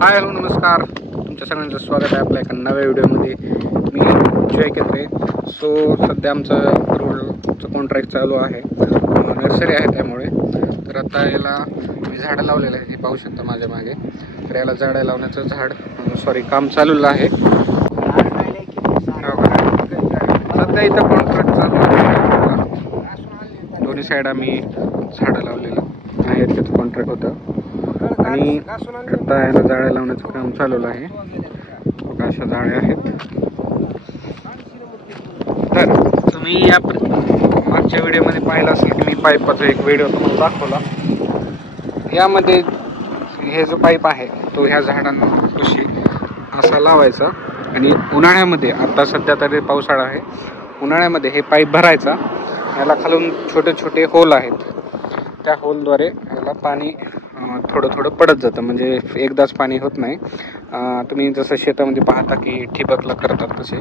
Hi hello नमस्कार, तुमच्या सगळ्यांचं स्वागत आहे आपल्या एका नव्या व्हिडिओमध्ये. मी जय केंद्रे. सध्या आमचं रोडचं कॉन्ट्रॅक्ट चालू आहे, नर्सरी आहे त्यामुळे. तर आता याला मी झाडं लावलेलं आहे, हे पाहू शकता माझ्या मागे. तर याला झाडं लावण्याचं काम चालू आहे. सध्या इथं कॉन्ट्रॅक्ट चालू आहे, दोन्ही साईड आम्ही झाडं लावलेलं आहे. त्याचं कॉन्ट्रॅक्ट होतं आणि आता याला जाळ्या लावण्याचं काम चालू आहे. अशा जाळ्या आहेत. तर तुम्ही या मागच्या व्हिडिओमध्ये पाहिलं असेल की मी पाईपाचा एक व्हिडिओ तुम्हाला दाखवला. यामध्ये हे जो पाईप आहे तो ह्या झाडांपाशी असा लावायचा आणि उन्हाळ्यामध्ये, आता सध्या तरी पावसाळा आहे, उन्हाळ्यामध्ये हे पाईप भरायचा. याला खालून छोटे छोटे होल आहेत, त्या होलद्वारे याला पाणी थोडं थोडं पडत जातं, म्हणजे एकदाच पाणी होत नाही. तुम्ही जसं शेतामध्ये पाहता की ठिबकला करतात तसे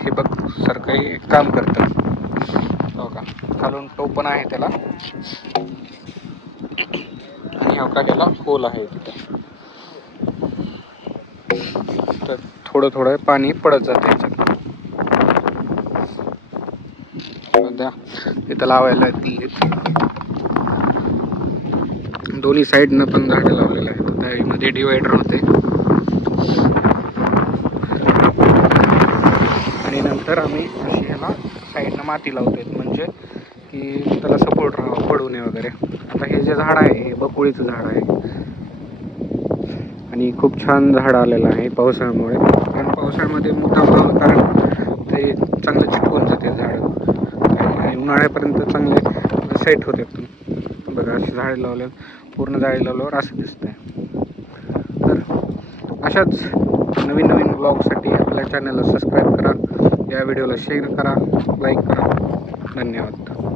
ठिबक सारखं काम करतं. हो का, खालून टोपण आहे त्याला आणि हो का त्याला होल आहे तिथं. तर थोडं थोडं पाणी पडत जातं याच्यात. सध्या इथं लावायला दोन्ही साईडनं पण झाडं लावलेलं आहे. त्यामध्ये डिवायडर होते आणि नंतर आम्ही अशी ह्याला साईडनं माती लावतोय, म्हणजे की त्याला सपोर्ट राहावं, पडू नये वगैरे. आता हे जे झाड आहे हे बकुळीचं झाड आहे आणि खूप छान झाड आलेलं आहे पावसाळ्यामुळे. कारण पावसाळ्यामध्ये मुद्दाम, कारण ते चांगलं चिटकून जाते झाड आणि उन्हाळ्यापर्यंत चांगले सेट होते. बघा अशी झाडे लावल्या, पूर्ण झाडे लावल्यावर असं दिसतंय. तर अशाच नवीन नवीन ब्लॉगसाठी आपल्या चॅनलला सबस्क्राईब करा, या व्हिडिओला शेअर करा, लाईक करा. धन्यवाद.